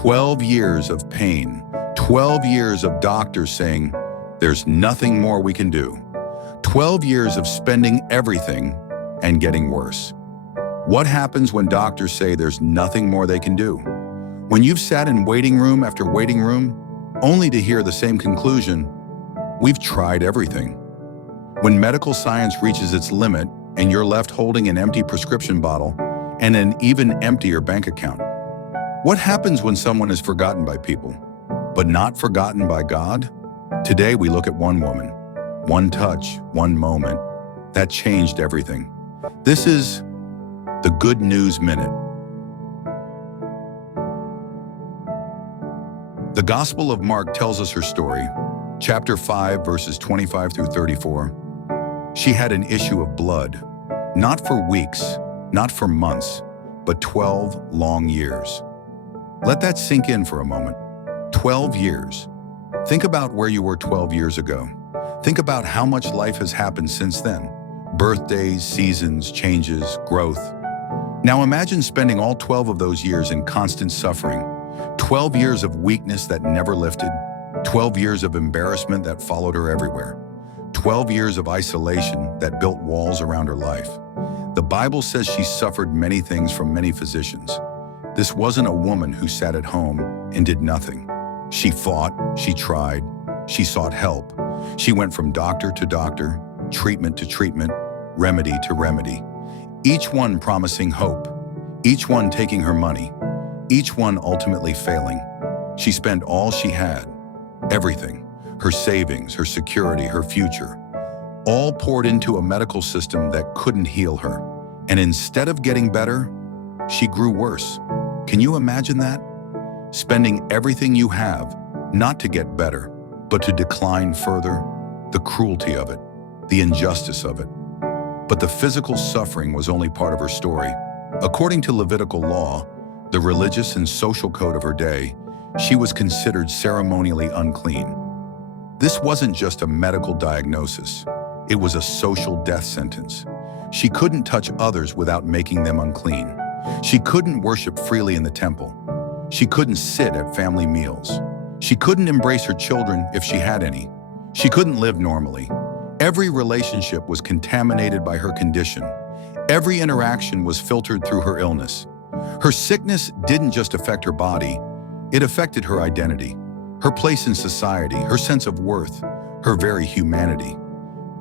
12 years of pain, 12 years of doctors saying, there's nothing more we can do. 12 years of spending everything and getting worse. What happens when doctors say there's nothing more they can do? When you've sat in waiting room after waiting room, only to hear the same conclusion, we've tried everything. When medical science reaches its limit and you're left holding an empty prescription bottle and an even emptier bank account. What happens when someone is forgotten by people, but not forgotten by God? Today we look at one woman, one touch, one moment that changed everything. This is the Good News Minute. The Gospel of Mark tells us her story, chapter 5, verses 25 through 34. She had an issue of blood, not for weeks, not for months, but 12 long years. Let that sink in for a moment. 12 years. Think about where you were 12 years ago. Think about how much life has happened since then. Birthdays, seasons, changes, growth. Now imagine spending all 12 of those years in constant suffering. 12 years of weakness that never lifted. 12 years of embarrassment that followed her everywhere. 12 years of isolation that built walls around her life. The Bible says she suffered many things from many physicians. This wasn't a woman who sat at home and did nothing. She fought, she tried, she sought help. She went from doctor to doctor, treatment to treatment, remedy to remedy. Each one promising hope, each one taking her money, each one ultimately failing. She spent all she had, everything, her savings, her security, her future, all poured into a medical system that couldn't heal her. And instead of getting better, she grew worse. Can you imagine that? Spending everything you have, not to get better, but to decline further, the cruelty of it, the injustice of it. But the physical suffering was only part of her story. According to Levitical law, the religious and social code of her day, she was considered ceremonially unclean. This wasn't just a medical diagnosis. It was a social death sentence. She couldn't touch others without making them unclean. She couldn't worship freely in the temple. She couldn't sit at family meals. She couldn't embrace her children if she had any. She couldn't live normally. Every relationship was contaminated by her condition. Every interaction was filtered through her illness. Her sickness didn't just affect her body, it affected her identity, her place in society, her sense of worth, her very humanity.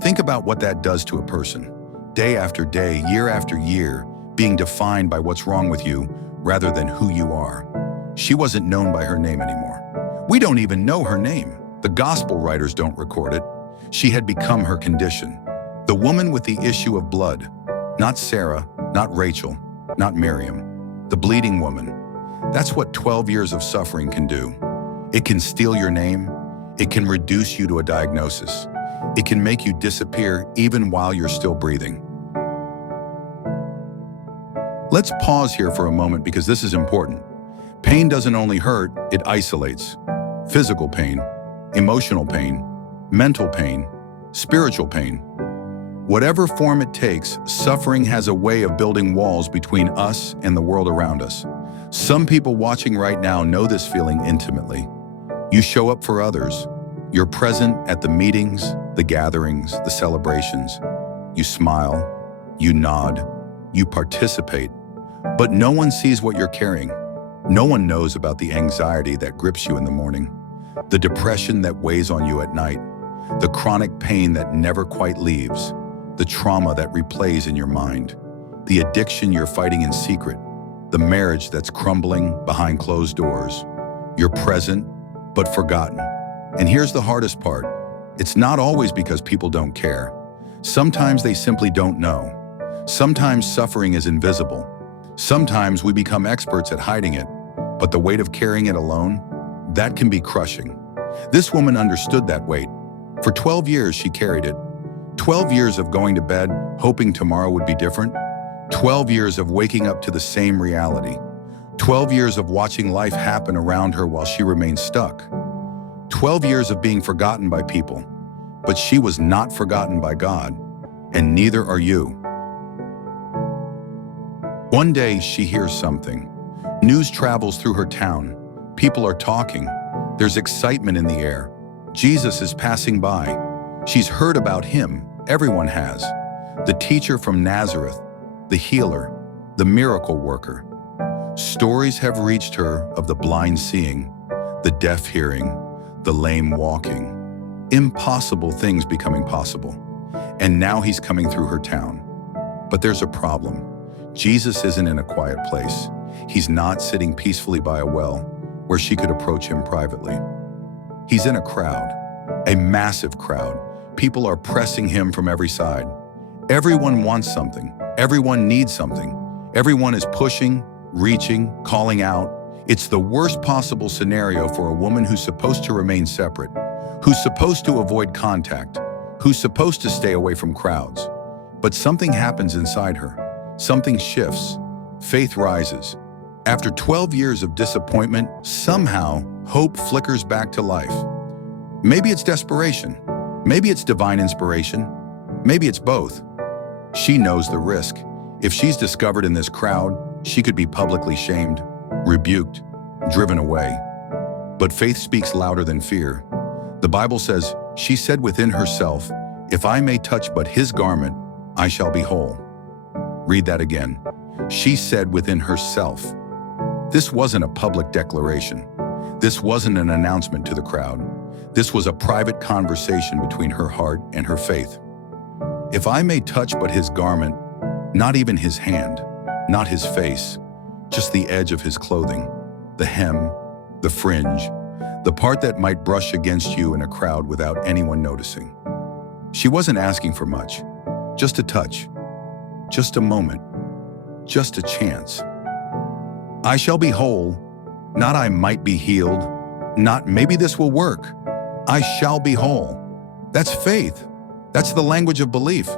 Think about what that does to a person. Day after day, year after year, being defined by what's wrong with you rather than who you are. She wasn't known by her name anymore. We don't even know her name. The gospel writers don't record it. She had become her condition. The woman with the issue of blood. Not Sarah, not Rachel, not Miriam. The bleeding woman. That's what 12 years of suffering can do. It can steal your name. It can reduce you to a diagnosis. It can make you disappear even while you're still breathing. Let's pause here for a moment because this is important. Pain doesn't only hurt, it isolates. Physical pain, emotional pain, mental pain, spiritual pain. Whatever form it takes, suffering has a way of building walls between us and the world around us. Some people watching right now know this feeling intimately. You show up for others. You're present at the meetings, the gatherings, the celebrations. You smile, you nod, you participate, but no one sees what you're carrying. No one knows about the anxiety that grips you in the morning, the depression that weighs on you at night, the chronic pain that never quite leaves, the trauma that replays in your mind, the addiction you're fighting in secret, the marriage that's crumbling behind closed doors. You're present, but forgotten. And here's the hardest part. It's not always because people don't care. Sometimes they simply don't know. Sometimes suffering is invisible. Sometimes we become experts at hiding it, but the weight of carrying it alone, that can be crushing. This woman understood that weight. For 12 years, she carried it. 12 years of going to bed, hoping tomorrow would be different. 12 years of waking up to the same reality. 12 years of watching life happen around her while she remained stuck. 12 years of being forgotten by people. But she was not forgotten by God, and neither are you. One day, she hears something. News travels through her town. People are talking. There's excitement in the air. Jesus is passing by. She's heard about him. Everyone has. The teacher from Nazareth, the healer, the miracle worker. Stories have reached her of the blind seeing, the deaf hearing, the lame walking. Impossible things becoming possible. And now he's coming through her town. But there's a problem. Jesus isn't in a quiet place. He's not sitting peacefully by a well where she could approach him privately. He's in a crowd, a massive crowd. People are pressing him from every side. Everyone wants something. Everyone needs something. Everyone is pushing, reaching, calling out. It's the worst possible scenario for a woman who's supposed to remain separate, who's supposed to avoid contact, who's supposed to stay away from crowds. But something happens inside her. Something shifts. Faith rises. After 12 years of disappointment, somehow hope flickers back to life. Maybe it's desperation. Maybe it's divine inspiration. Maybe it's both. She knows the risk. If she's discovered in this crowd, she could be publicly shamed, rebuked, driven away. But faith speaks louder than fear. The Bible says, she said within herself, "If I may touch but his garment, I shall be whole." Read that again. She said within herself. This wasn't a public declaration. This wasn't an announcement to the crowd. This was a private conversation between her heart and her faith. If I may touch but his garment, not even his hand, not his face, just the edge of his clothing, the hem, the fringe, the part that might brush against you in a crowd without anyone noticing. She wasn't asking for much, just a touch, just a moment, just a chance. I shall be whole, not I might be healed, not maybe this will work. I shall be whole. That's faith. That's the language of belief.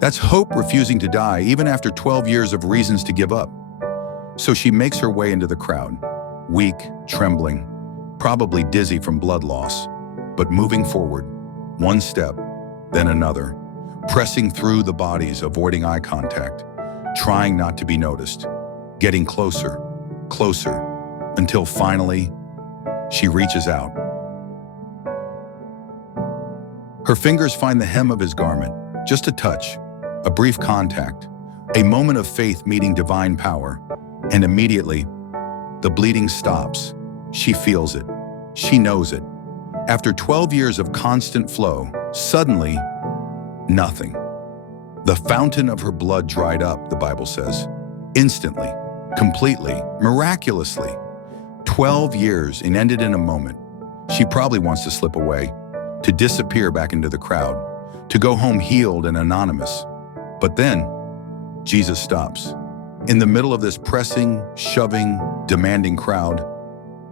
That's hope refusing to die even after 12 years of reasons to give up. So she makes her way into the crowd, weak, trembling, probably dizzy from blood loss, but moving forward, one step, then another, pressing through the bodies, avoiding eye contact, trying not to be noticed, getting closer, closer, until finally, she reaches out. Her fingers find the hem of his garment, just a touch, a brief contact, a moment of faith meeting divine power, and immediately, the bleeding stops. She feels it. She knows it. After 12 years of constant flow, suddenly, nothing. The fountain of her blood dried up, the Bible says, instantly, completely, miraculously. 12 years and ended in a moment. She probably wants to slip away, to disappear back into the crowd, to go home healed and anonymous. But then, Jesus stops. In the middle of this pressing, shoving, demanding crowd,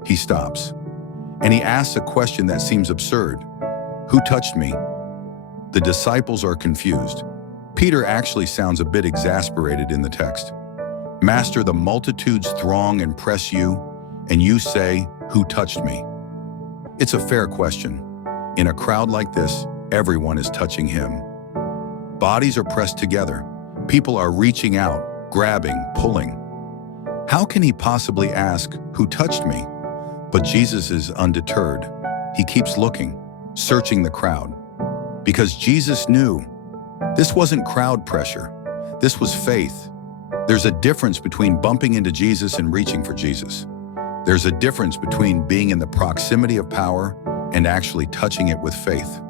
he stops. And he asks a question that seems absurd. Who touched me? The disciples are confused. Peter actually sounds a bit exasperated in the text. Master, the multitudes throng and press you, and you say, who touched me? It's a fair question. In a crowd like this, everyone is touching him. Bodies are pressed together. People are reaching out, grabbing, pulling. How can he possibly ask, who touched me? But Jesus is undeterred. He keeps looking, searching the crowd. Because Jesus knew this wasn't crowd pressure. This was faith. There's a difference between bumping into Jesus and reaching for Jesus. There's a difference between being in the proximity of power and actually touching it with faith.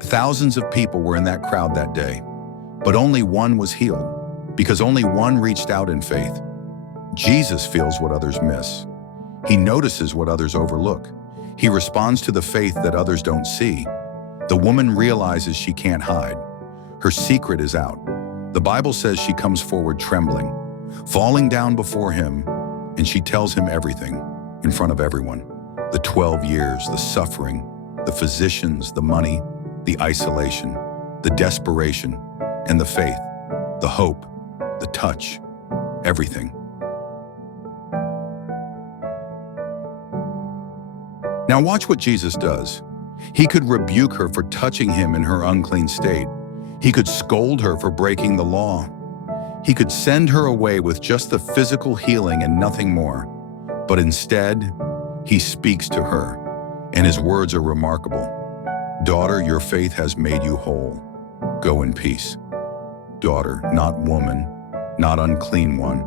Thousands of people were in that crowd that day, but only one was healed, because only one reached out in faith. Jesus feels what others miss. He notices what others overlook. He responds to the faith that others don't see. The woman realizes she can't hide. Her secret is out. The Bible says she comes forward trembling, falling down before him, and she tells him everything in front of everyone. The 12 years, the suffering, the physicians, the money, the isolation, the desperation, and the faith, the hope, the touch, everything. Now watch what Jesus does. He could rebuke her for touching him in her unclean state. He could scold her for breaking the law. He could send her away with just the physical healing and nothing more. But instead, He speaks to her, and his words are remarkable. Daughter, your faith has made you whole. Go in peace. Daughter, not woman, not unclean one,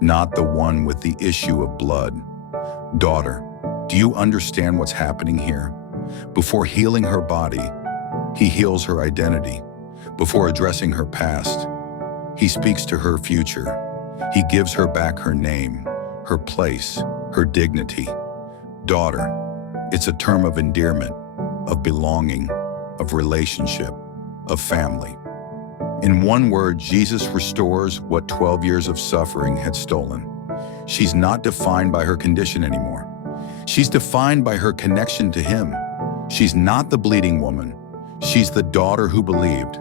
not the one with the issue of blood. Daughter, do you understand what's happening here? Before healing her body, he heals her identity. Before addressing her past, he speaks to her future. He gives her back her name, her place, her dignity. Daughter, it's a term of endearment, of belonging, of relationship, of family. In one word, Jesus restores what 12 years of suffering had stolen. She's not defined by her condition anymore. She's defined by her connection to him. She's not the bleeding woman. She's the daughter who believed.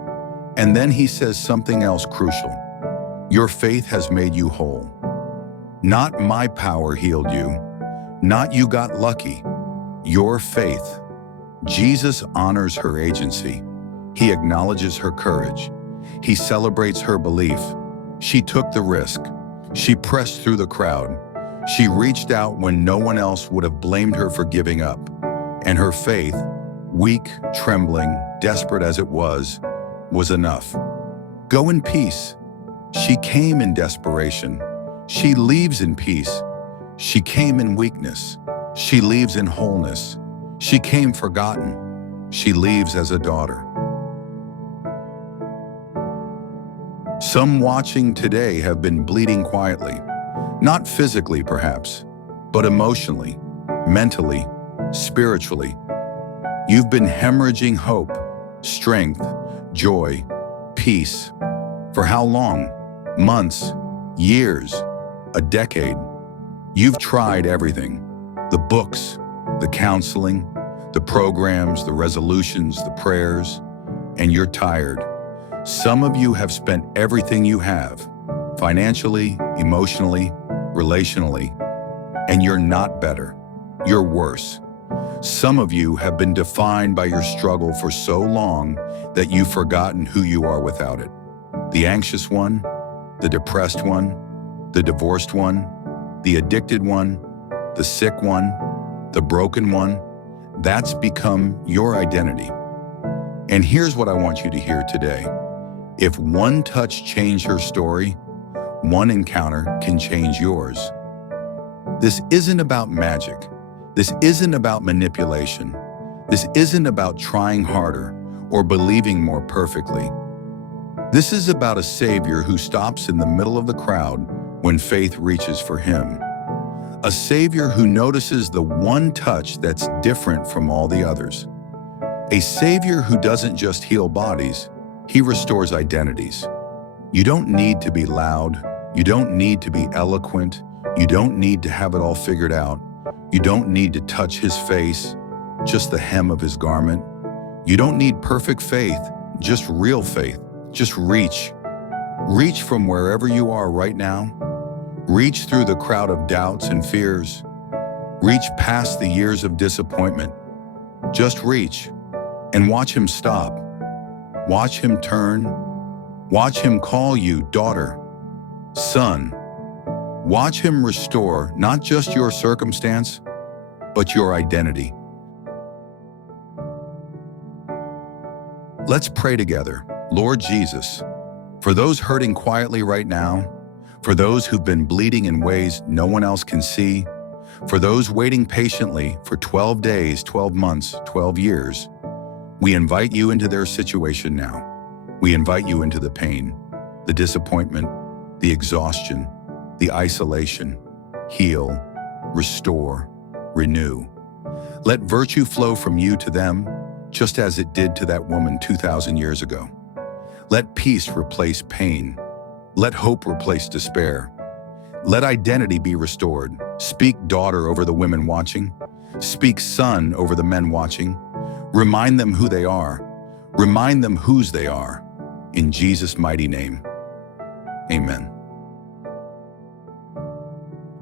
And then he says something else crucial. Your faith has made you whole. Not my power healed you. Not you got lucky. Your faith. Jesus honors her agency. He acknowledges her courage. He celebrates her belief. She took the risk. She pressed through the crowd. She reached out when no one else would have blamed her for giving up. And her faith, weak, trembling, desperate as it was enough. Go in peace. She came in desperation. She leaves in peace. She came in weakness. She leaves in wholeness. She came forgotten. She leaves as a daughter. Some watching today have been bleeding quietly, not physically perhaps, but emotionally, mentally, spiritually. You've been hemorrhaging hope, strength, joy, peace. For how long? Months, years, a decade. You've tried everything. The books, the counseling, the programs, the resolutions, the prayers, and you're tired. Some of you have spent everything you have, financially, emotionally, relationally, and you're not better. You're worse. Some of you have been defined by your struggle for so long that you've forgotten who you are without it. The anxious one, the depressed one, the divorced one, the addicted one, the sick one, the broken one, that's become your identity. And here's what I want you to hear today. If one touch changed her story, one encounter can change yours. This isn't about magic. This isn't about manipulation. This isn't about trying harder or believing more perfectly. This is about a Savior who stops in the middle of the crowd when faith reaches for him. A Savior who notices the one touch that's different from all the others. A Savior who doesn't just heal bodies, he restores identities. You don't need to be loud. You don't need to be eloquent. You don't need to have it all figured out. You don't need to touch his face, just the hem of his garment. You don't need perfect faith, just real faith. Just reach. Reach from wherever you are right now. Reach through the crowd of doubts and fears. Reach past the years of disappointment. Just reach and watch him stop. Watch him turn. Watch him call you daughter, son. Watch him restore not just your circumstance, but your identity. Let's pray together. Lord Jesus, for those hurting quietly right now, for those who've been bleeding in ways no one else can see, for those waiting patiently for 12 days, 12 months, 12 years, we invite you into their situation now. We invite you into the pain, the disappointment, the exhaustion, the isolation. Heal, restore, renew. Let virtue flow from you to them, just as it did to that woman 2,000 years ago. Let peace replace pain. Let hope replace despair. Let identity be restored. Speak daughter over the women watching. Speak son over the men watching. Remind them who they are. Remind them whose they are. In Jesus' mighty name, amen.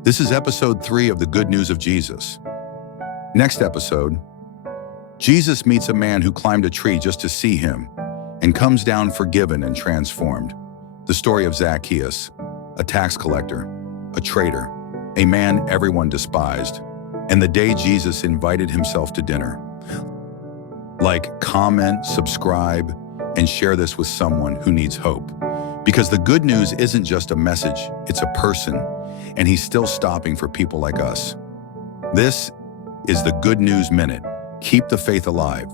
This is episode 3 of the Good News of Jesus. Next episode, Jesus meets a man who climbed a tree just to see him and comes down forgiven and transformed. The story of Zacchaeus, a tax collector, a traitor, a man everyone despised. and the day Jesus invited himself to dinner. Like, comment, subscribe, and share this with someone who needs hope. Because the good news isn't just a message, it's a person, and he's still stopping for people like us. This is the Good News Minute. Keep the faith alive.